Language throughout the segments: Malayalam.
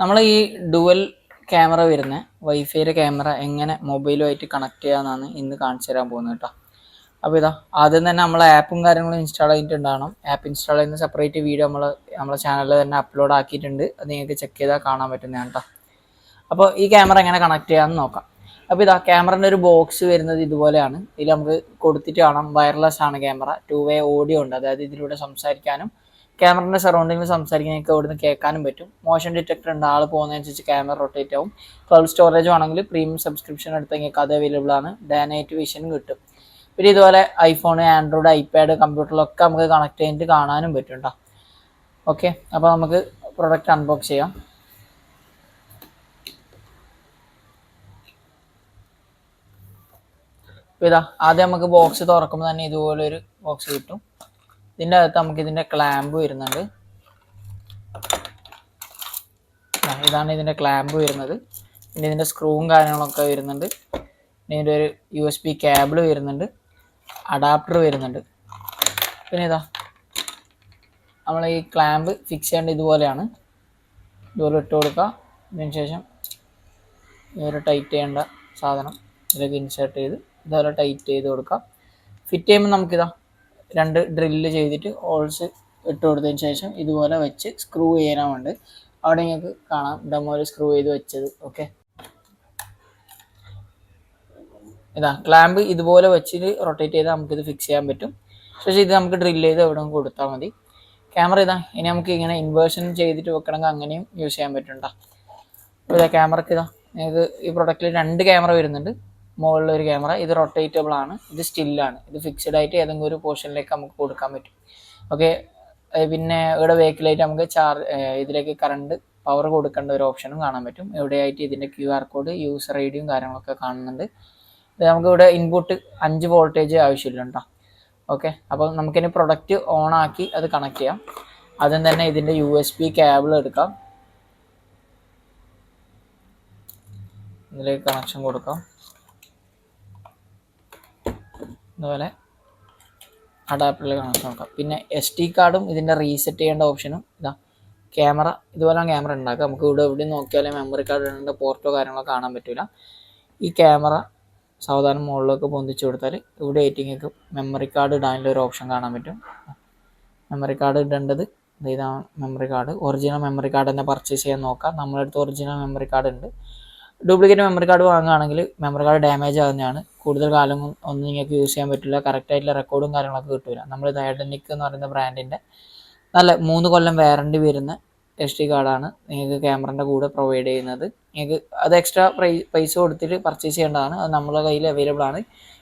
നമ്മൾ ഈ ഡുവൽ ക്യാമറ വരുന്ന വൈഫൈയുടെ ക്യാമറ എങ്ങനെ മൊബൈലുമായിട്ട് കണക്ട് ചെയ്യാമെന്നാണ് ഇന്ന് കാണിച്ചു തരാൻ പോകുന്നത് കേട്ടോ. അപ്പോൾ ഇതാ ആദ്യം തന്നെ നമ്മൾ ആപ്പും കാര്യങ്ങളും ഇൻസ്റ്റാൾ ചെയ്തിട്ടുണ്ടാകണം. ആപ്പ് ഇൻസ്റ്റാൾ ചെയ്യുന്ന സെപ്പറേറ്റ് വീഡിയോ നമ്മളെ ചാനലിൽ തന്നെ അപ്ലോഡ് ആക്കിയിട്ടുണ്ട്. അത് നിങ്ങൾക്ക് ചെക്ക് ചെയ്താൽ കാണാൻ പറ്റുന്നതാണ് കേട്ടോ. അപ്പോൾ ഈ ക്യാമറ എങ്ങനെ കണക്ട് ചെയ്യാമെന്ന് നോക്കാം. അപ്പോൾ ഇതാ ക്യാമറൻ്റെ ഒരു ബോക്സ് വരുന്നത് ഇതുപോലെയാണ്. ഇതിൽ നമുക്ക് കൊടുത്തിട്ട് കാണാം വയർലെസ് ആണ് ക്യാമറ, 2 വേ ഓഡിയോ ഉണ്ട്. അതായത് ഇതിലൂടെ സംസാരിക്കാനും ക്യാമറയുടെ സറൗണ്ടിങ്ങിൽ സംസാരിക്കാനൊക്കെ ഇവിടുന്ന് കേൾക്കാനും പറ്റും. മോഷൻ ഡിറ്റക്ടർ ഉണ്ട്, ആൾ പോകുന്നതനുസരിച്ച് ക്യാമറ റൊട്ടേറ്റ് ആവും. ക്ലൗഡ് സ്റ്റോറേജ് ആണെങ്കിൽ പ്രീമിയം സബ്സ്ക്രിപ്ഷൻ എടുത്തെങ്കിൽ അത് അവൈലബിൾ ആണ്. ഡേ നൈറ്റ് വിഷനും കിട്ടും. പിന്നെ ഇതുപോലെ ഐഫോൺ, ആൻഡ്രോയിഡ്, ഐപാഡ്, കമ്പ്യൂട്ടറിലൊക്കെ നമുക്ക് കണക്ട് ചെയ്തിട്ട് കാണാനും പറ്റും കേട്ടോ. ഓക്കെ, അപ്പോൾ നമുക്ക് പ്രൊഡക്റ്റ് അൺബോക്സ് ചെയ്യാം. അപ്പോൾ ഇതാ ആദ്യം നമുക്ക് ബോക്സ് തുറക്കുമ്പോൾ തന്നെ ഇതുപോലെ ഒരു ബോക്സ് കിട്ടും. ഇതിൻ്റെ അകത്ത് നമുക്ക് ഇതിൻ്റെ ക്ലാമ്പ് വരുന്നുണ്ട്. ഇതാണ് ഇതിൻ്റെ ക്ലാമ്പ് വരുന്നത്. പിന്നെ ഇതിൻ്റെ സ്ക്രൂവും കാര്യങ്ങളൊക്കെ വരുന്നുണ്ട്. പിന്നെ ഇതിൻ്റെ ഒരു USB കേബിൾ വരുന്നുണ്ട്, അഡാപ്റ്റർ വരുന്നുണ്ട്. പിന്നെ ഇതാ നമ്മൾ ഈ ക്ലാമ്പ് ഫിക്സ് ചെയ്യേണ്ട ഇതുപോലെയാണ്. ഇതുപോലെ ഇട്ട് കൊടുക്കുക. അതിന് ശേഷം ഇതുപോലെ ടൈറ്റ് ചെയ്യേണ്ട സാധനം ഇതിലേക്ക് ഇൻസേർട്ട് ചെയ്ത് ഇതുപോലെ ടൈറ്റ് ചെയ്ത് കൊടുക്കുക. ഫിറ്റ് ചെയ്യുമ്പോൾ നമുക്കിതാ 2 ഡ്രില്ല് ചെയ്തിട്ട് ഹോൾസ് ഇട്ട് കൊടുത്തതിന് ശേഷം ഇതുപോലെ വെച്ച് സ്ക്രൂ ചെയ്യാനാവുണ്ട്. അവിടെ നിങ്ങൾക്ക് കാണാം ഡെമോയിൽ സ്ക്രൂ ചെയ്ത് വെച്ചത്. ഓക്കെ, ഇതാ ക്ലാമ്പ് ഇതുപോലെ വെച്ചിട്ട് റൊട്ടേറ്റ് ചെയ്താൽ നമുക്കിത് ഫിക്സ് ചെയ്യാൻ പറ്റും. പക്ഷേ ഇത് നമുക്ക് ഡ്രില്ല് ചെയ്ത് എവിടെ കൊടുത്താൽ മതി. ക്യാമറ ഇതാ ഇനി നമുക്ക് ഇങ്ങനെ ഇൻവേർഷൻ ചെയ്തിട്ട് വെക്കണമെങ്കിൽ അങ്ങനെയും യൂസ് ചെയ്യാൻ പറ്റുന്നുണ്ടോ. അപ്പോൾ ഇതാ ക്യാമറയ്ക്ക് ഇതാ നിങ്ങൾക്ക് ഈ പ്രൊഡക്റ്റിൽ 2 ക്യാമറ വരുന്നുണ്ട്. മുകളിലൊരു ക്യാമറ, ഇത് റൊട്ടേറ്റബിൾ ആണ്, ഇത് സ്റ്റില്ലാണ്. ഇത് ഫിക്സഡ് ആയിട്ട് ഏതെങ്കിലും ഒരു പോർഷനിലേക്ക് നമുക്ക് കൊടുക്കാൻ പറ്റും. ഓക്കെ, പിന്നെ ഇവിടെ വെഹിക്കിളായിട്ട് നമുക്ക് ഇതിലേക്ക് കറണ്ട് പവർ കൊടുക്കേണ്ട ഒരു ഓപ്ഷനും കാണാൻ പറ്റും. എവിടെയായിട്ട് ഇതിൻ്റെ QR കോഡ്, യൂസർ IDയും കാര്യങ്ങളൊക്കെ കാണുന്നുണ്ട്. ഇത് നമുക്കിവിടെ ഇൻപുട്ട് 5 വോൾട്ടേജ് ആവശ്യമില്ല കേട്ടോ. ഓക്കെ, അപ്പോൾ നമുക്കിനി പ്രൊഡക്റ്റ് ഓൺ ആക്കി അത് കണക്ട് ചെയ്യാം. ആദ്യം തന്നെ ഇതിൻ്റെ USB കേബിൾ എടുക്കാം, ഇതിലേക്ക് കണക്ഷൻ കൊടുക്കാം. അതുപോലെ അഡാപ്റ്ററിൽ കണക്ഷൻ കൊടുക്കാം. പിന്നെ SD കാർഡും ഇതിൻ്റെ റീസെറ്റ് ചെയ്യേണ്ട ഓപ്ഷനും ഇതാ ക്യാമറ ഇതുപോലെ ക്യാമറ ഉണ്ടാക്കുക. നമുക്ക് ഇവിടെ എവിടെ നോക്കിയാലും മെമ്മറി കാർഡ് ഇടേണ്ട പോർട്ടോ കാര്യങ്ങളോ കാണാൻ പറ്റില്ല. ഈ ക്യാമറ സാവധാനം മുകളിലേക്ക് പൊന്തിച്ച് കൊടുത്താൽ ഇവിടെ നിങ്ങൾക്ക് മെമ്മറി കാർഡ് ഇടാനുള്ള ഒരു ഓപ്ഷൻ കാണാൻ പറ്റും. മെമ്മറി കാർഡ് ഇടേണ്ടത് ഇതാണ് memory card. Original memory card തന്നെ പർച്ചേസ് ചെയ്യാൻ നോക്കാം. നമ്മുടെ അടുത്ത് ഒറിജിനൽ മെമ്മറി കാർഡ് ഉണ്ട്. ഡ്യൂപ്ലിക്കേറ്റ് മെമ്മറി കാർഡ് വാങ്ങുകയാണെങ്കിൽ മെമ്മറി കാർഡ് ഡാമേജ് ആകുന്നതാണ്. കൂടുതൽ കാലം ഒന്നും നിങ്ങൾക്ക് യൂസ് ചെയ്യാൻ പറ്റില്ല. കറക്റ്റായിട്ടുള്ള റെക്കോർഡും കാര്യങ്ങളൊക്കെ കിട്ടില്ല. നമ്മൾ ഐഡൻറ്റിക് എന്ന് പറയുന്ന ബ്രാൻഡിൻ്റെ നല്ല 3 കൊല്ലം വാറണ്ടി വരുന്ന SD കാർഡാണ് നിങ്ങൾക്ക് ക്യാമറൻ്റെ കൂടെ പ്രൊവൈഡ് ചെയ്യുന്നത്. നിങ്ങൾക്ക് അത് എക്സ്ട്രാ പൈസ കൊടുത്തിട്ട് പർച്ചേസ് ചെയ്യേണ്ടതാണ്. അത് നമ്മുടെ കയ്യിൽ അവൈലബിൾ ആണ്.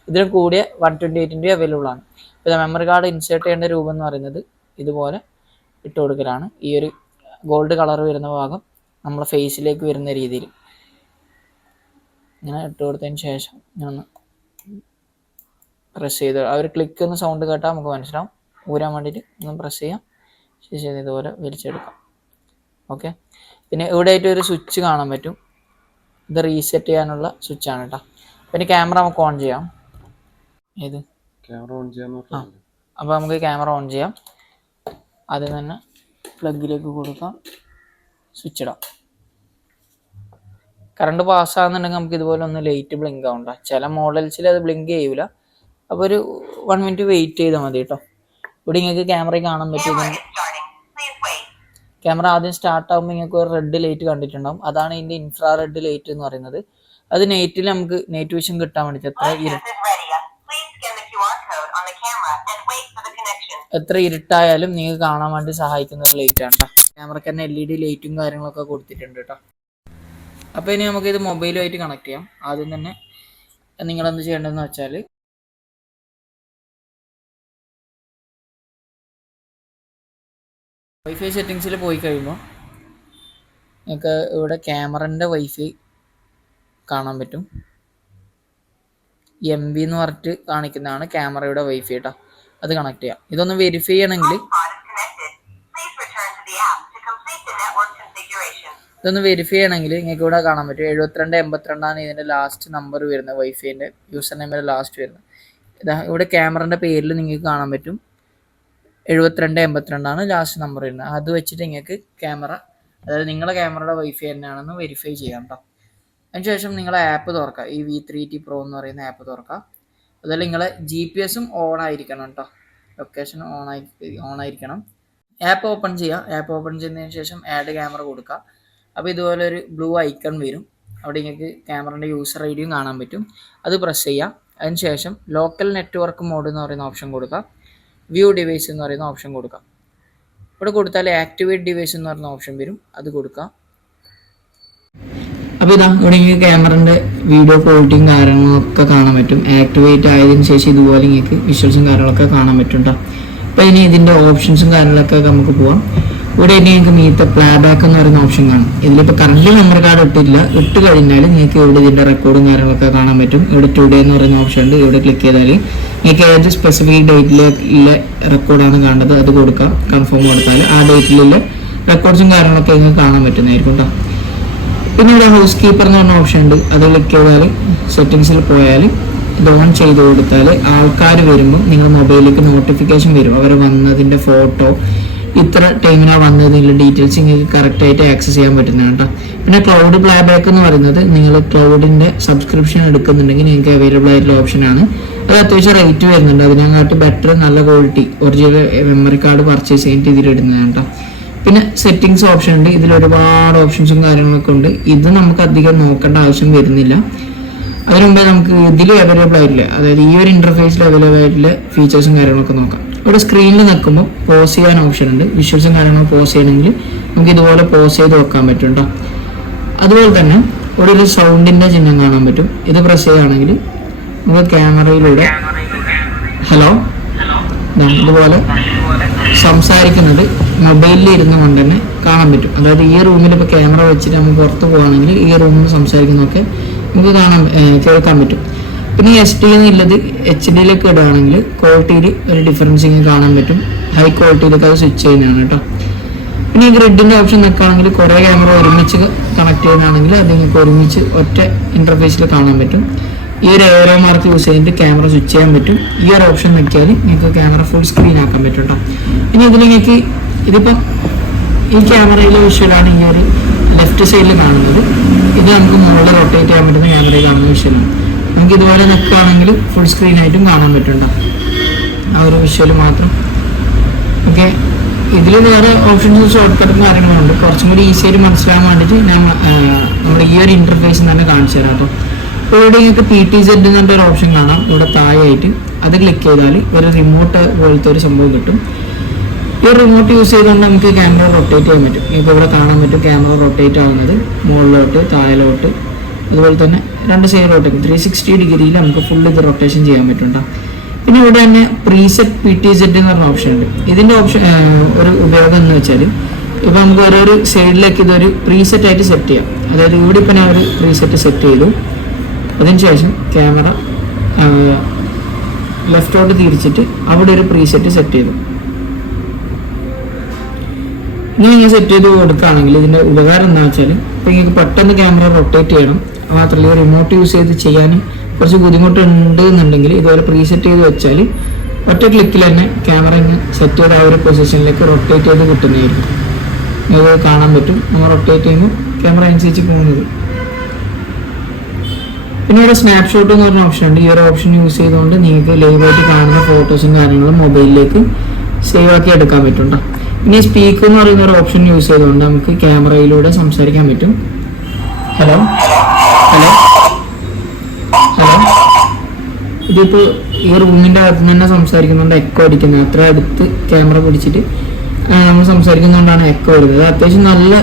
ഇതിന് കൂടിയ 128 അവൈലബിൾ ആണ്. ഇപ്പോൾ മെമ്മറി കാർഡ് ഇൻസേർട്ട് ചെയ്യേണ്ട രൂപം എന്ന് പറയുന്നത് ഇതുപോലെ ഇട്ട് കൊടുക്കലാണ്. ഈ ഒരു ഗോൾഡ് കളർ വരുന്ന ഭാഗം നമ്മുടെ ഫേസിലേക്ക് വരുന്ന രീതിയിൽ ഇങ്ങനെ ഇട്ട് കൊടുത്തതിന് ശേഷം ഞാൻ പ്രസ് ചെയ്ത് ആ ഒരു ക്ലിക്ക് എന്ന് സൗണ്ട് കേട്ടാൽ നമുക്ക് മനസ്സിലാവും. ഊരാൻ വേണ്ടിയിട്ട് ഒന്ന് പ്രസ് ചെയ്യാം. ശേഷം ഇതുപോലെ വലിച്ചെടുക്കാം. ഓക്കെ, പിന്നെ ഇവിടെ ആയിട്ട് ഒരു സ്വിച്ച് കാണാൻ പറ്റും. ഇത് റീസെറ്റ് ചെയ്യാനുള്ള സ്വിച്ചാണ് കേട്ടോ. പിന്നെ ക്യാമറ നമുക്ക് ഓൺ ചെയ്യാം. ഏത് ക്യാമറ ഓൺ ചെയ്യാം? അപ്പോൾ നമുക്ക് ക്യാമറ ഓൺ ചെയ്യാം. ആദ്യം തന്നെ പ്ലഗിലേക്ക് കൊടുക്കാം, സ്വിച്ച് ഇടാം. കറണ്ട് പാസ്സാകുന്നുണ്ടെങ്കിൽ നമുക്ക് ഇതുപോലെ ഒന്ന് ലൈറ്റ് ബ്ലിങ്ക് ആവണ്ട. ചില മോഡൽസിൽ അത് ബ്ലിങ്ക് ചെയ്യൂല. അപ്പോൾ ഒരു 1 മിനിറ്റ് വെയിറ്റ് ചെയ്താൽ മതി കേട്ടോ. ഇവിടെ നിങ്ങൾക്ക് ക്യാമറയിൽ കാണാൻ പറ്റുന്നുണ്ട്. ക്യാമറ ആദ്യം സ്റ്റാർട്ട് ആകുമ്പോൾ നിങ്ങൾക്ക് ഒരു റെഡ് ലൈറ്റ് കണ്ടിട്ടുണ്ടാകും. അതാണ് ഇതിൻ്റെ ഇൻഫ്രാറെഡ് ലൈറ്റ് എന്ന് പറയുന്നത്. അത് നൈറ്റിൽ നമുക്ക് നൈറ്റ് വിഷൻ കിട്ടാൻ വേണ്ടിയിട്ട് എത്ര ഇരുട്ടായാലും നിങ്ങൾക്ക് കാണാൻ വേണ്ടി സഹായിക്കുന്ന ഒരു ലൈറ്റ് ആണ് കേട്ടോ. ക്യാമറയ്ക്ക് തന്നെ LED ലൈറ്റും കാര്യങ്ങളൊക്കെ കൊടുത്തിട്ടുണ്ട് കേട്ടോ. അപ്പോൾ ഇനി നമുക്കിത് മൊബൈലുമായിട്ട് കണക്ട് ചെയ്യാം. ആദ്യം തന്നെ നിങ്ങളെന്ത് ചെയ്യേണ്ടതെന്ന് വെച്ചാൽ വൈഫൈ സെറ്റിങ്സിൽ പോയി കഴിയുമ്പോൾ നിങ്ങൾക്ക് ഇവിടെ ക്യാമറൻ്റെ വൈഫൈ കാണാൻ പറ്റും. MB എന്ന് പറഞ്ഞിട്ട് കാണിക്കുന്നതാണ് ക്യാമറയുടെ വൈഫൈ കേട്ടോ. അത് കണക്ട് ചെയ്യാം. ഇതൊന്ന് വെരിഫൈ ചെയ്യണമെങ്കിൽ നിങ്ങൾക്ക് ഇവിടെ കാണാൻ പറ്റും 7282 ഇതിൻ്റെ ലാസ്റ്റ് നമ്പർ വരുന്നത്. വൈഫൈൻ്റെ യൂസർ നെയിമിൻ്റെ ലാസ്റ്റ് വരുന്നത് ഇതാ. ഇവിടെ ക്യാമറൻ്റെ പേരിൽ നിങ്ങൾക്ക് കാണാൻ പറ്റും 7282 ലാസ്റ്റ് നമ്പർ വരുന്നത്. അത് വെച്ചിട്ട് നിങ്ങൾക്ക് ക്യാമറ അതായത് നിങ്ങളുടെ ക്യാമറയുടെ വൈഫൈ തന്നെയാണെന്ന് വെരിഫൈ ചെയ്യാം കേട്ടോ. അതിനുശേഷം നിങ്ങളെ ആപ്പ് തുറക്കുക, ഈ V3T Pro എന്ന് പറയുന്ന ആപ്പ് തുറക്കുക. അതുപോലെ നിങ്ങളെ GPS-ഉം ഓൺ ആയിരിക്കണം കേട്ടോ, ലൊക്കേഷൻ ഓൺ ആയിരിക്കണം. ആപ്പ് ഓപ്പൺ ചെയ്യുക. ആപ്പ് ഓപ്പൺ ചെയ്തതിന് ശേഷം ആഡ് ക്യാമറ കൊടുക്കുക. അപ്പോൾ ഇതുപോലെ ഒരു ബ്ലൂ ഐക്കൺ വരും. അവിടെ നിങ്ങൾക്ക് ക്യാമറയുടെ യൂസർ ഐഡിയും കാണാൻ പറ്റും. അത് പ്രസ് ചെയ്യുക. അതിനുശേഷം ലോക്കൽ നെറ്റ്വർക്ക് മോഡ് എന്ന് പറയുന്ന ഓപ്ഷൻ കൊടുക്കുക. വ്യൂ ഡിവൈസ് എന്ന് പറയുന്ന ഓപ്ഷൻ കൊടുക്കുക. ഇവിടെ കൊടുത്താൽ ആക്ടിവേറ്റ് ഡിവൈസ് എന്ന് പറയുന്ന ഓപ്ഷൻ വരും, അത് കൊടുക്കുക. അപ്പോൾ ഇതാ ഇവിടെ നിങ്ങൾക്ക് ക്യാമറൻ്റെ വീഡിയോ ക്വാളിറ്റിയും കാര്യങ്ങളൊക്കെ കാണാൻ പറ്റും. ആക്ടിവേറ്റ് ആയതിനു ശേഷം ഇതുപോലെ നിങ്ങൾക്ക് വിഷ്വൽസും കാര്യങ്ങളൊക്കെ കാണാൻ പറ്റും കേട്ടോ. അപ്പോൾ ഇനി ഇതിൻ്റെ ഓപ്ഷൻസും കാര്യങ്ങളൊക്കെ നമുക്ക് പോവാം. ഇവിടെ ഇനി നിങ്ങൾക്ക് മീത്ത പ്ലേ ബാക്ക് എന്ന് പറയുന്ന ഓപ്ഷൻ കാണും. ഇതിലിപ്പോൾ കറണ്ട് മെമ്മറി കാർഡ് ഇട്ടില്ല, ഇട്ട് കഴിഞ്ഞാൽ നിങ്ങൾക്ക് ഇവിടെ ഇതിൻ്റെ റെക്കോർഡും കാര്യങ്ങളൊക്കെ കാണാൻ പറ്റും. ഇവിടെ ടുഡേ എന്ന് പറയുന്ന ഓപ്ഷൻ ഉണ്ട്. ഇവിടെ ക്ലിക്ക് ചെയ്താൽ നിങ്ങൾക്ക് ഏത് സ്പെസിഫിക് ഡേറ്റിലുള്ള റെക്കോർഡാണ് കാണേണ്ടത് അത് കൊടുക്കാം. കൺഫേം കൊടുത്താൽ ആ ഡേറ്റിലുള്ള റെക്കോർഡ്സും കാര്യങ്ങളൊക്കെ നിങ്ങൾക്ക് കാണാൻ പറ്റുന്നതായിരിക്കും കേട്ടോ. പിന്നെ ഇവിടെ ഹൗസ് കീപ്പർ എന്ന് പറഞ്ഞ ഓപ്ഷൻ ഉണ്ട്. അത് ക്ലിക്ക് ചെയ്താൽ സെറ്റിങ്സിൽ പോയാൽ ഇത് ഓൺ ചെയ്ത് കൊടുത്താൽ ആൾക്കാർ വരുമ്പോൾ നിങ്ങളുടെ മൊബൈലിലേക്ക് നോട്ടിഫിക്കേഷൻ വരും. അവർ വന്നതിൻ്റെ ഫോട്ടോ, ഇത്ര ടൈമിനാണ് വന്നതിൻ്റെ ഡീറ്റെയിൽസ് നിങ്ങൾക്ക് കറക്റ്റായിട്ട് ആക്സസ് ചെയ്യാൻ പറ്റുന്നതാണ് കേട്ടോ. പിന്നെ ക്ലൗഡ് പ്ലേ ബാക്ക് എന്ന് പറയുന്നത് നിങ്ങൾ ക്ലൗഡിൻ്റെ സബ്സ്ക്രിപ്ഷൻ എടുക്കുന്നുണ്ടെങ്കിൽ നിങ്ങൾക്ക് അവൈലബിൾ ആയിട്ടുള്ള ഓപ്ഷനാണ്. അത് അത്യാവശ്യം റേറ്റ് വരുന്നുണ്ട്. അതിനെക്കാട്ടി ബെറ്റർ നല്ല quality original memory card purchase ചെയ്തിട്ട് ഇതിലിടുന്നതാണ് കേട്ടോ. പിന്നെ സെറ്റിങ്സ് ഓപ്ഷൻ ഉണ്ട്. ഇതിൽ ഒരുപാട് ഓപ്ഷൻസും കാര്യങ്ങളൊക്കെ ഉണ്ട്. ഇത് നമുക്ക് അധികം നോക്കേണ്ട ആവശ്യം വരുന്നില്ല. അതിനു മുമ്പേ നമുക്ക് ഇതിൽ അവൈലബിൾ ആയിട്ടില്ല, അതായത് ഈ ഒരു ഇന്റർഫേസിൽ അവൈലബിൾ ആയിട്ടുള്ള ഫീച്ചേഴ്സും കാര്യങ്ങളൊക്കെ നോക്കാം. ഇവിടെ സ്ക്രീനിൽ നിൽക്കുമ്പോൾ പോസ് ചെയ്യാൻ ഓപ്ഷൻ ഉണ്ട്. വിഷ്വൽസും കാര്യങ്ങളും പോസ് ചെയ്യണമെങ്കിൽ നമുക്ക് ഇതുപോലെ പോസ് ചെയ്ത് വെക്കാൻ പറ്റും കേട്ടോ. അതുപോലെ തന്നെ ഇവിടെ ഒരു സൗണ്ടിൻ്റെ ചിഹ്നം കാണാൻ പറ്റും. ഇത് പ്രസ് ചെയ്യുകയാണെങ്കിൽ നമുക്ക് ക്യാമറയിലൂടെ ഹലോ ഇതുപോലെ സംസാരിക്കുന്നത് മൊബൈലിൽ ഇരുന്ന് കൊണ്ട് തന്നെ കാണാൻ പറ്റും. അതായത് ഈ റൂമിൽ ഇപ്പോൾ ക്യാമറ വെച്ചിട്ട് നമുക്ക് പുറത്ത് പോകുകയാണെങ്കിൽ ഈ റൂമിൽ സംസാരിക്കുന്നതൊക്കെ നമുക്ക് കേൾക്കാൻ പറ്റും. പിന്നെ SD എന്നുള്ളത് HD-യിലേക്ക് ഇടുകയാണെങ്കിൽ ക്വാളിറ്റിയിൽ ഒരു ഡിഫറൻസിങ് കാണാൻ പറ്റും. ഹൈ ക്വാളിറ്റിയിലേക്ക് അത് സ്വിച്ച് ചെയ്യുന്നതാണ് കേട്ടോ. പിന്നെ ഈ ഗ്രിഡിൻ്റെ ഓപ്ഷൻ നിൽക്കുകയാണെങ്കിൽ കുറേ ക്യാമറ ഒരുമിച്ച് കണക്ട് ചെയ്യുന്നതാണെങ്കിൽ അത് നിങ്ങൾക്ക് ഒരുമിച്ച് ഒറ്റ ഇൻ്റർഫേസിൽ കാണാൻ പറ്റും. ഈ ഒരു ഏറോ മാർക്ക് യൂസ് ചെയ്തിട്ട് ക്യാമറ സ്വിച്ച് ചെയ്യാൻ പറ്റും. ഈ ഒരു ഓപ്ഷൻ നിൽക്കിയാൽ നിങ്ങൾക്ക് ക്യാമറ ഫുൾ സ്ക്രീൻ ആക്കാൻ പറ്റും കേട്ടോ. ഇനി ഇതിൽ നിങ്ങൾക്ക് ഇതിപ്പം ഈ ക്യാമറയിലെ വിഷ്വലാണ് ഈ ഒരു ലെഫ്റ്റ് സൈഡിൽ കാണുന്നത്. ഇത് നമുക്ക് മുകളിൽ റൊട്ടേറ്റ് ചെയ്യാൻ പറ്റുന്ന ക്യാമറയിൽ കാണുന്ന വിഷ്വലാണ്. നമുക്ക് ഇതുപോലെ നിൽക്കുകയാണെങ്കിൽ ഫുൾ സ്ക്രീൻ ആയിട്ടും കാണാൻ പറ്റുന്നുണ്ടോ ആ ഒരു വിഷ്വൽ മാത്രം. ഓക്കെ, ഇതിൽ വേറെ ഓപ്ഷൻസ് ഷോർട്ട് കട്ടും കാര്യങ്ങളുണ്ട്. കുറച്ചും കൂടി ഈസി ആയിട്ട് മനസ്സിലാകാൻ വേണ്ടിയിട്ട് നമ്മൾ ഈ ഒരു ഇൻ്റർഫേസിൽ തന്നെ കാണിച്ചു തരാം കേട്ടോ. അപ്പോൾ ഇവിടെ നിങ്ങൾക്ക് PTZ എന്ന് പറഞ്ഞൊരു ഓപ്ഷൻ കാണാം ഇവിടെ താഴെയായിട്ട്. അത് ക്ലിക്ക് ചെയ്താൽ ഒരു റിമോട്ട് പോലത്തെ ഒരു സംഭവം കിട്ടും. ഈ റിമോട്ട് യൂസ് ചെയ്തുകൊണ്ട് നമുക്ക് ക്യാമറ റൊട്ടേറ്റ് ചെയ്യാൻ പറ്റും. ഇപ്പോൾ ഇവിടെ കാണാൻ പറ്റും ക്യാമറ റൊട്ടേറ്റ് ആവുന്നത് മുകളിലോട്ട് താഴെലോട്ട്, അതുപോലെ തന്നെ രണ്ട് സൈഡിലോട്ടേക്ക് 360 ഡിഗ്രിയിൽ നമുക്ക് ഫുൾ ഇത് റൊട്ടേഷൻ ചെയ്യാൻ പറ്റും. പിന്നെ ഇവിടെ തന്നെ പ്രീസെറ്റ് PTZ എന്ന് പറഞ്ഞ ഓപ്ഷൻ ഉണ്ട്. ഇതിൻ്റെ ഒരു ഉപയോഗം എന്ന് വെച്ചാൽ ഇപ്പോൾ നമുക്ക് ഓരോരു സൈഡിലേക്ക് ഇതൊരു പ്രീസെറ്റ് ആയിട്ട് സെറ്റ് ചെയ്യാം. അതായത് ഇവിടെ ഇപ്പം ഞാൻ ഒരു പ്രീസെറ്റ് സെറ്റ് ചെയ്തു. അതിനുശേഷം ക്യാമറ ലെഫ്റ്റോട്ട് തിരിച്ചിട്ട് അവിടെ ഒരു പ്രീസെറ്റ് സെറ്റ് ചെയ്തു. ഇങ്ങനെ സെറ്റ് ചെയ്ത് കൊടുക്കുകയാണെങ്കിൽ ഇതിൻ്റെ ഉപകാരം എന്താ വെച്ചാൽ ഇപ്പോൾ നിങ്ങൾക്ക് പെട്ടെന്ന് ക്യാമറ റൊട്ടേറ്റ് ചെയ്യണം, മാത്രമല്ല റിമോട്ട് യൂസ് ചെയ്ത് ചെയ്യാൻ കുറച്ച് ബുദ്ധിമുട്ടുണ്ട് എന്നുണ്ടെങ്കിൽ ഇതുപോലെ പ്രീസെറ്റ് ചെയ്ത് വെച്ചാൽ ഒറ്റ ക്ലിക്കിൽ തന്നെ ക്യാമറ ഇങ്ങനെ സെറ്റ് ചെയ്ത് ആ ഒരു പൊസിഷനിലേക്ക് റൊട്ടേറ്റ് ചെയ്ത് കിട്ടുന്നതായിരിക്കും. നിങ്ങൾക്ക് കാണാൻ പറ്റും നമ്മൾ റൊട്ടേറ്റ് ചെയ്യുമ്പോൾ ക്യാമറ അനുസരിച്ച് പോകുന്നത്. പിന്നെ ഇവിടെ സ്നാപ്ഷോട്ട് എന്ന് പറഞ്ഞ ഓപ്ഷൻ ഉണ്ട്. ഈ ഒരു ഓപ്ഷൻ യൂസ് ചെയ്തുകൊണ്ട് നിങ്ങൾക്ക് ലൈവായിട്ട് കാണുന്ന ഫോട്ടോസും കാര്യങ്ങളും മൊബൈലിലേക്ക് സേവ് ആക്കി എടുക്കാൻ പറ്റും കേട്ടോ. ഇനി സ്പീക്കർ എന്ന് പറയുന്ന ഒരു ഓപ്ഷൻ യൂസ് ചെയ്തുകൊണ്ട് നമുക്ക് ക്യാമറയിലൂടെ സംസാരിക്കാൻ പറ്റും. ഹലോ ഹലോ ഹലോ ഇതിപ്പോൾ ഈ റൂമിൻ്റെ അകത്ത് തന്നെ സംസാരിക്കുന്നുണ്ട് എക്കോ അടിക്കുന്നത്. അത്ര അടുത്ത് ക്യാമറ പിടിച്ചിട്ട് നമ്മൾ സംസാരിക്കുന്നതുകൊണ്ടാണ് എക്കോ വരുന്നത്. അത്യാവശ്യം നല്ല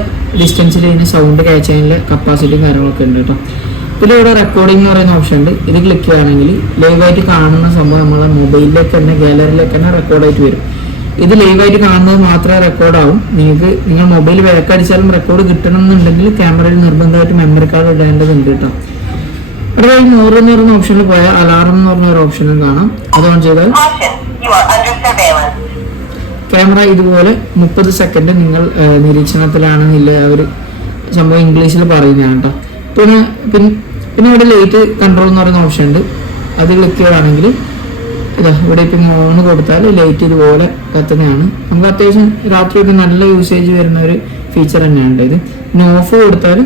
ഡിസ്റ്റൻസിൽ ഇതിന് സൗണ്ട് ക്യാച്ച് ചെയ്യാനുള്ള കപ്പാസിറ്റിയും കാര്യങ്ങളൊക്കെ ഉണ്ട് കേട്ടോ. പിന്നെ ഇവിടെ റെക്കോർഡിംഗ് എന്ന് പറയുന്ന ഓപ്ഷൻ ഉണ്ട്. ഇത് ക്ലിക്ക് ചെയ്യുകയാണെങ്കിൽ ലൈവായിട്ട് കാണുന്ന സംഭവം നമ്മളെ മൊബൈലിലേക്ക് തന്നെ ഗാലറിയിലേക്ക് തന്നെ റെക്കോർഡായിട്ട് വരും. ഇത് ലൈവായിട്ട് കാണുന്നത് മാത്രമേ റെക്കോർഡാവും. നിങ്ങൾ മൊബൈൽ വിലക്കടിച്ചാലും റെക്കോർഡ് കിട്ടണം എന്നുണ്ടെങ്കിൽ ക്യാമറയിൽ നിർബന്ധമായിട്ട് മെമ്മറി കാർഡ് ഇടേണ്ടതുണ്ട് കേട്ടോ. ഇവിടെ മോർ എന്ന് പറയുന്ന ഓപ്ഷനിൽ പോയാൽ അലാറം എന്ന് പറഞ്ഞ ഒരു ഓപ്ഷനും കാണാം. അത് ഓൺ ചെയ്താൽ ക്യാമറ ഇതുപോലെ 30 സെക്കൻഡ് നിങ്ങൾ നിരീക്ഷണത്തിലാണെന്നില്ല ഒരു സംഭവം ഇംഗ്ലീഷിൽ പറയുന്നതാണ് കേട്ടോ. പിന്നെ ഇവിടെ ലൈറ്റ് കൺട്രോൾ എന്ന് പറയുന്ന ഓപ്ഷൻ ഉണ്ട്. അത് ക്ലിക്ക് ചെയ്യുകയാണെങ്കിൽ ഇതാ ഇവിടെ ഇപ്പം ഓൺ കൊടുത്താൽ ലൈറ്റ് ഇതുപോലെ കത്തുന്നതാണ്. നമുക്ക് അത്യാവശ്യം രാത്രിയൊക്കെ നല്ല യൂസേജ് വരുന്ന ഒരു ഫീച്ചർ തന്നെയാണ് ഇത്. പിന്നെ ഓഫ് കൊടുത്താൽ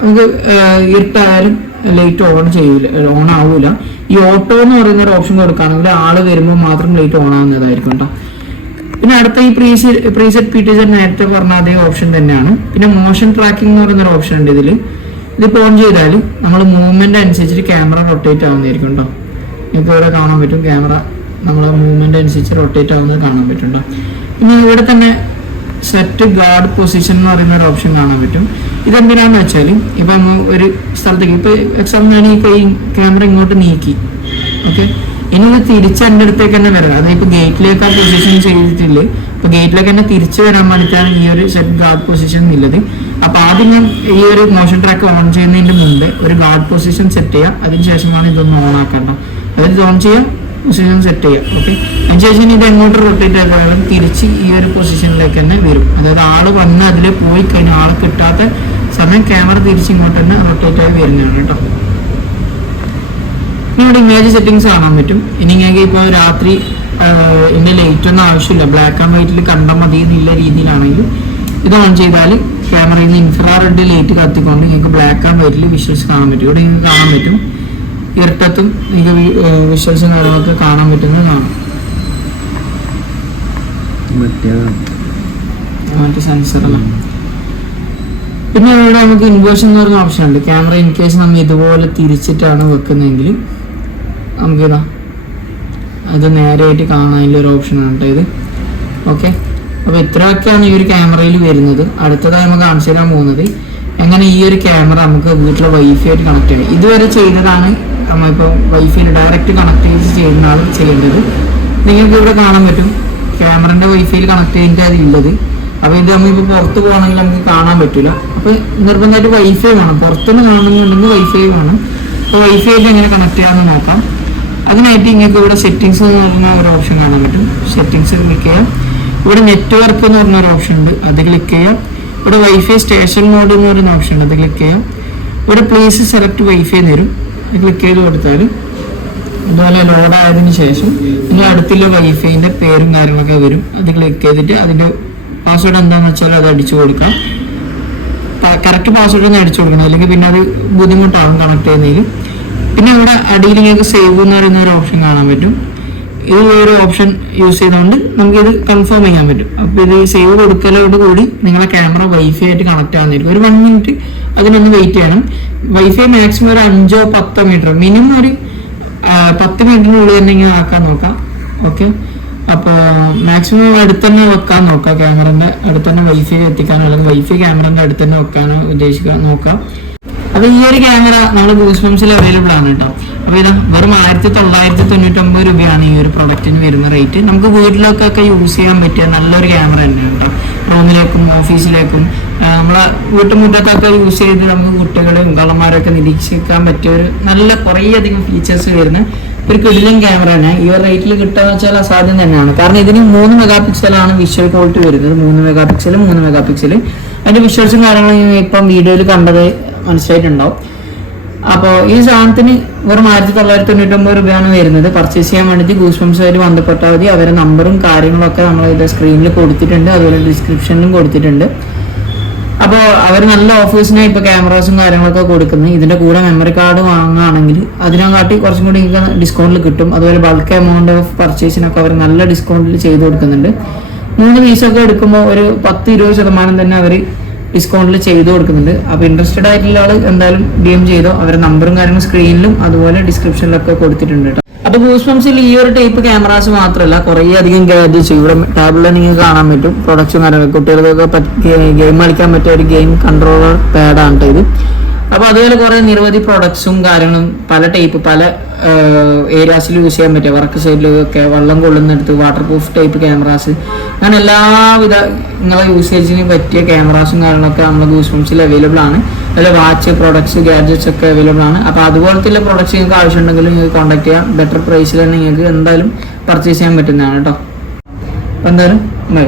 നമുക്ക് ഇരുട്ടായാലും ലൈറ്റ് ഓൺ ആവൂല. ഈ ഓട്ടോ എന്ന് പറയുന്ന ഒരു ഓപ്ഷൻ കൊടുക്കുകയാണെങ്കിൽ ആള് വരുമ്പോൾ മാത്രം ലൈറ്റ് ഓൺ ആവുന്നതായിരിക്കും കേട്ടോ. പിന്നെ അടുത്ത ഈ പ്രീസെറ്റ് PTZ നേരത്തെ പറഞ്ഞ അതേ ഓപ്ഷൻ തന്നെയാണ്. പിന്നെ മോഷൻ ട്രാക്കിംഗ് എന്ന് പറയുന്ന ഒരു ഓപ്ഷൻ ഉണ്ട് ഇതിപ്പോൾ ഓൺ ചെയ്താൽ നമ്മൾ മൂവ്മെന്റ് അനുസരിച്ചിട്ട് ക്യാമറ റൊട്ടേറ്റ് ആവുന്നതായിരിക്കും കേട്ടോ. നിങ്ങൾക്ക് ഇവിടെ കാണാൻ പറ്റും ക്യാമറ നമ്മളെ മൂവ്മെന്റ് അനുസരിച്ച് റൊട്ടേറ്റ് ആവുന്നത് കാണാൻ പറ്റും കേട്ടോ. പിന്നെ ഇവിടെ തന്നെ സെറ്റ് ഗാർഡ് പൊസിഷൻ എന്ന് പറയുന്ന ഒരു ഓപ്ഷൻ കാണാൻ പറ്റും. ഇതെന്തിനാന്ന് വെച്ചാൽ ഇപ്പൊ നമ്മൾ ഒരു സ്ഥലത്തേക്ക് ഇപ്പൊ എക്സാമ്പിൾ ഞാൻ ഈ ക്യാമറ ഇങ്ങോട്ട് നീക്കി, ഓക്കെ, ഇനി ഇത് തിരിച്ച് എൻ്റെ അടുത്തേക്ക് തന്നെ വരാം. അതായത് ഇപ്പൊ ഗേറ്റിലേക്ക് ആ പൊസിഷൻ ചെയ്തിട്ടില്ലേ, ഇപ്പൊ ഗേറ്റിലേക്ക് തന്നെ തിരിച്ചു വരാൻ വേണ്ടിയിട്ടാണ് ഈ ഒരു സെറ്റ് ഗാർഡ് പൊസിഷൻ ഉള്ളത്. അപ്പൊ ആദ്യം ഞാൻ ഈ ഒരു മോഷൻ ട്രാക്ക് ഓൺ ചെയ്യുന്നതിന്റെ മുമ്പ് ഒരു ഗാർഡ് പൊസിഷൻ സെറ്റ് ചെയ്യാം. അതിനുശേഷമാണ് ഇതൊന്ന് ഓൺ ആക്കേണ്ടത്. അതായത് ഓൺ ചെയ്യാം, പൊസിഷൻ സെറ്റ് ചെയ്യാം. ഓക്കെ, അതിനുശേഷം ഇത് എങ്ങോട്ട് റൊട്ടേറ്റ് ആയാലും തിരിച്ച് ഈ ഒരു പൊസിഷനിലേക്ക് തന്നെ വരും. അതായത് ആള് വന്ന് അതിൽ പോയി കഴിഞ്ഞാൽ ആള് കിട്ടാത്ത സമയം ക്യാമറ തിരിച്ച് ഇങ്ങോട്ട് തന്നെ റൊട്ടേറ്റ് ആയി വരുന്നതാണ് കേട്ടോ. ഇവിടെ ഇമേജ് സെറ്റിംഗ്സ് കാണാൻ പറ്റും. ഇനി ഞങ്ങൾക്ക് ഇപ്പോൾ രാത്രി ഇതിന്റെ ലൈറ്റ് ഒന്നും ആവശ്യമില്ല, ബ്ലാക്ക് ആൻഡ് വൈറ്റിൽ കണ്ടാൽ മതി എന്നുള്ള രീതിയിലാണെങ്കിൽ ഇത് ഓൺ ചെയ്താൽ ക്യാമറയിൽ നിന്ന് ഇൻഫ്രാറെഡ് ലൈറ്റ് കത്തിക്കൊണ്ട് നിങ്ങൾക്ക് ബ്ലാക്ക് ആൻഡ് വൈറ്റിൽ വിഷ്വൽസ് കാണാൻ പറ്റും. ഇവിടെ നിങ്ങൾക്ക് കാണാൻ പറ്റും ഇരുട്ടത്തും നിങ്ങൾക്ക് വിഷ്വൽസും കാര്യങ്ങളൊക്കെ കാണാൻ പറ്റുന്നത് കാണാം. മറ്റേ സെൻസറല്ല. പിന്നെ ഇവിടെ നമുക്ക് ഇൻവേർഷൻ എന്ന് പറയുന്ന ഓപ്ഷൻ ഉണ്ട്. ക്യാമറ ഇൻ കേസ് നമ്മൾ ഇതുപോലെ തിരിച്ചിട്ടാണ് വെക്കുന്നതെങ്കിൽ നമുക്ക് അത് നേരെയായിട്ട് കാണാനുള്ള ഒരു ഓപ്ഷനാണ് കേട്ടോ ഇത്. ഓക്കെ, അപ്പോൾ ഇത്രയൊക്കെയാണ് ഈ ഒരു ക്യാമറയിൽ വരുന്നത്. അടുത്തതായി നമുക്ക് കാണിച്ചു തരാൻ പോകുന്നത് എങ്ങനെ ഈ ഒരു ക്യാമറ നമുക്ക് വീട്ടിലെ വൈഫൈ ആയിട്ട് കണക്ട് ചെയ്യാം. ഇതുവരെ ചെയ്തതാണ് നമ്മളിപ്പോൾ വൈഫൈയിൽ ഡയറക്റ്റ് കണക്ട് ചെയ്ത് ചെയ്യുന്നതാണ് ചെയ്യേണ്ടത്. നിങ്ങൾക്ക് ഇവിടെ കാണാൻ പറ്റും ക്യാമറൻ്റെ വൈഫൈയിൽ കണക്ട് ചെയ്തിട്ട് അതിലുള്ളത്. അപ്പോൾ ഇത് നമ്മളിപ്പോൾ പുറത്ത് പോകണമെങ്കിൽ നമുക്ക് കാണാൻ പറ്റില്ല. അപ്പോൾ നിർബന്ധമായിട്ട് വൈഫൈ വേണം. പുറത്തുനിന്ന് കാണുന്നുണ്ടെങ്കിൽ വൈഫൈ വേണം. അപ്പോൾ വൈഫൈ ആയിട്ട് എങ്ങനെ കണക്ട് ചെയ്യാമെന്ന് നോക്കാം. അതിനായിട്ട് നിങ്ങൾക്ക് ഇവിടെ സെറ്റിങ്സ് എന്ന് പറഞ്ഞ ഒരു ഓപ്ഷൻ കാണാൻ പറ്റും. സെറ്റിങ്സ് ക്ലിക്ക് ചെയ്യാം. ഇവിടെ നെറ്റ്വർക്ക് എന്ന് പറഞ്ഞ ഒരു ഓപ്ഷൻ ഉണ്ട്, അത് ക്ലിക്ക് ചെയ്യാം. ഇവിടെ വൈഫൈ സ്റ്റേഷൻ മോഡ് എന്ന് പറയുന്ന ഓപ്ഷൻ ഉണ്ട്, അത് ക്ലിക്ക് ചെയ്യാം. ഇവിടെ പ്ലേസ് സെലക്ട് വൈഫൈ തരും, ക്ലിക്ക് ചെയ്ത് കൊടുത്താൽ ഇതുപോലെ ലോഡ് ആയതിനു ശേഷം ഇനി അടുത്തുള്ള വൈഫൈൻ്റെ പേരും കാര്യങ്ങളൊക്കെ വരും. അത് ക്ലിക്ക് ചെയ്തിട്ട് അതിൻ്റെ പാസ്വേഡ് എന്താണെന്ന് വെച്ചാൽ അത് അടിച്ചു കൊടുക്കാം. കറക്റ്റ് പാസ്വേഡ് ഒന്ന് അടിച്ചു കൊടുക്കണം, അല്ലെങ്കിൽ പിന്നെ അത് ബുദ്ധിമുട്ടാകും കണക്ട് ചെയ്യുന്നതിൽ. പിന്നെ ഇവിടെ അടിയിൽ നിങ്ങൾക്ക് സേവ് എന്ന് പറയുന്ന ഒരു ഓപ്ഷൻ കാണാൻ പറ്റും. ഈ ഒരു ഓപ്ഷൻ യൂസ് ചെയ്തുകൊണ്ട് നമുക്കിത് കൺഫേം ചെയ്യാൻ പറ്റും. അപ്പോൾ ഇത് സേവ് കൊടുക്കലോട് കൂടി നിങ്ങളെ ക്യാമറ വൈഫൈ ആയിട്ട് കണക്ട് ആകുന്നതായിരിക്കും. ഒരു 1 മിനിറ്റ് അതിനൊന്ന് വെയിറ്റ് ചെയ്യണം. വൈഫൈ മാക്സിമം ഒരു 5-10 മീറ്റർ, മിനിമം ഒരു 10 മീറ്ററിനുള്ളിൽ തന്നെ ഇങ്ങനെ ആക്കാൻ നോക്കാം. ഓക്കെ, അപ്പോൾ മാക്സിമം അടുത്ത് തന്നെ വെക്കാൻ നോക്കാം. ക്യാമറൻ്റെ അടുത്ത് തന്നെ വൈഫൈ എത്തിക്കാനോ അല്ലെങ്കിൽ വൈഫൈ ക്യാമറൻ്റെ അടുത്ത് തന്നെ വെക്കാനോ നോക്കാം. അപ്പോൾ ഈ ഒരു ക്യാമറ നമ്മൾ ഗൂസ്ബംസിൽ അവൈലബിൾ ആണ് കേട്ടോ. അപ്പോൾ ഇതാ വെറും 1999 രൂപയാണ് ഈ ഒരു പ്രൊഡക്റ്റിന് വരുന്ന റേറ്റ്. നമുക്ക് വീട്ടിലൊക്കെ യൂസ് ചെയ്യാൻ പറ്റിയ നല്ലൊരു ക്യാമറ തന്നെയാണ് കേട്ടോ. റൂമിലേക്കും ഓഫീസിലേക്കും നമ്മളെ വീട്ടുമുറ്റത്തൊക്കെ യൂസ് ചെയ്ത് നമുക്ക് കുട്ടികളെയും കള്ളന്മാരൊക്കെ നിരീക്ഷിക്കാൻ പറ്റിയ ഒരു നല്ല കുറേയധികം ഫീച്ചേഴ്സ് വരുന്ന ഒരു കിടിലൻ ക്യാമറയാണ്. ഈ ഒരു റേറ്റിൽ കിട്ടുക വെച്ചാൽ അസാധ്യം തന്നെയാണ്. കാരണം ഇതിന് 3 മെഗാപിക്സലാണ് വിഷ്വൽ ക്വാളിറ്റി വരുന്നത്. 3 മെഗാപിക്സൽ അതിന്റെ വിഷ്വൽസും കാര്യങ്ങളും ഇപ്പം വീഡിയോയിൽ കണ്ടത് മനസ്സിലായിട്ടുണ്ടാവും. അപ്പോൾ ഈ സാധനത്തിന് വെറും 1999 രൂപയാണ് വരുന്നത്. പർച്ചേസ് ചെയ്യാൻ വേണ്ടിയിട്ട് ഗൂസ്ബംസുമായിട്ട് ബന്ധപ്പെട്ടാൽ മതി. അവരുടെ നമ്പറും കാര്യങ്ങളൊക്കെ നമ്മൾ ഇത് സ്ക്രീനിൽ കൊടുത്തിട്ടുണ്ട്, അതുപോലെ ഡിസ്ക്രിപ്ഷനിലും കൊടുത്തിട്ടുണ്ട്. അപ്പോൾ അവർ നല്ല ഓഫേഴ്സിനാണ് ഇപ്പോൾ ക്യാമറാസും കാര്യങ്ങളൊക്കെ കൊടുക്കുന്നത്. ഇതിൻ്റെ കൂടെ മെമ്മറി കാർഡ് വാങ്ങുകയാണെങ്കിൽ അതിനെക്കാട്ടി കുറച്ചും കൂടി നിങ്ങൾക്ക് ഡിസ്കൗണ്ടിൽ കിട്ടും. അതുപോലെ ബൾക്ക് എമൗണ്ട് ഓഫ് പർച്ചേസിനൊക്കെ അവർ നല്ല ഡിസ്കൗണ്ടിൽ ചെയ്ത് കൊടുക്കുന്നുണ്ട്. 3 പീസൊക്കെ എടുക്കുമ്പോൾ ഒരു 10-20% തന്നെ അവർ ഡിസ്കൗണ്ടിൽ ചെയ്ത് കൊടുക്കുന്നുണ്ട്. അപ്പോൾ ഇൻട്രസ്റ്റഡ് ആയിട്ടുള്ള ആൾ എന്തായാലും DM ചെയ്തോ. അവരുടെ നമ്പറും കാര്യങ്ങളും സ്ക്രീനിലും അതുപോലെ ഡിസ്ക്രിപ്ഷനിലൊക്കെ കൊടുത്തിട്ടുണ്ട് കേട്ടോ. അപ്പോൾ ഗൂസ്ബംസിൽ ഈ ഒരു ടൈപ്പ് ക്യാമറാസ് മാത്രമല്ല കുറേ അധികം ഗാഡ്ജറ്റ്സ് ഇവിടെ ടാബിളിൽ നിങ്ങൾക്ക് കാണാൻ പറ്റും. പ്രൊഡക്ട്സും കാര്യങ്ങളും കുട്ടികൾക്കൊക്കെ ഗെയിം കളിക്കാൻ പറ്റിയ ഒരു ഗെയിം കൺട്രോളർ പാഡാണ് ഇത്. അപ്പോൾ അതുപോലെ കുറേ നിരവധി പ്രൊഡക്ട്സും കാര്യങ്ങളും പല ടൈപ്പ് പല ഏരിയാസിൽ യൂസ് ചെയ്യാൻ പറ്റിയ വർക്ക് സൈഡിലൊക്കെ വെള്ളം കൊള്ളുന്നിടത്ത് വാട്ടർ പ്രൂഫ് ടൈപ്പ് ക്യാമറാസ്, അങ്ങനെ എല്ലാവിധ നിങ്ങളെ യൂസേജിന് പറ്റിയ ക്യാമറാസും കാര്യങ്ങളൊക്കെ നമ്മൾ ഗൂസ്ബംസിൽ അവൈലബിൾ ആണ്. അതുപോലെ വാച്ച് പ്രൊഡക്ട്സ് ഗാഡ്ജറ്റ്സ് ഒക്കെ അവൈലബിൾ ആണ്. അപ്പോൾ അതുപോലത്തെ പ്രൊഡക്ട്സ് നിങ്ങൾക്ക് ആവശ്യമുണ്ടെങ്കിൽ നിങ്ങൾക്ക് കോൺടാക്ട് ചെയ്യാം. ബെറ്റർ പ്രൈസിൽ തന്നെ നിങ്ങൾക്ക് എന്തായാലും പർച്ചേസ് ചെയ്യാൻ പറ്റുന്നതാണ് കേട്ടോ. അപ്പോൾ എന്തായാലും ബൈ.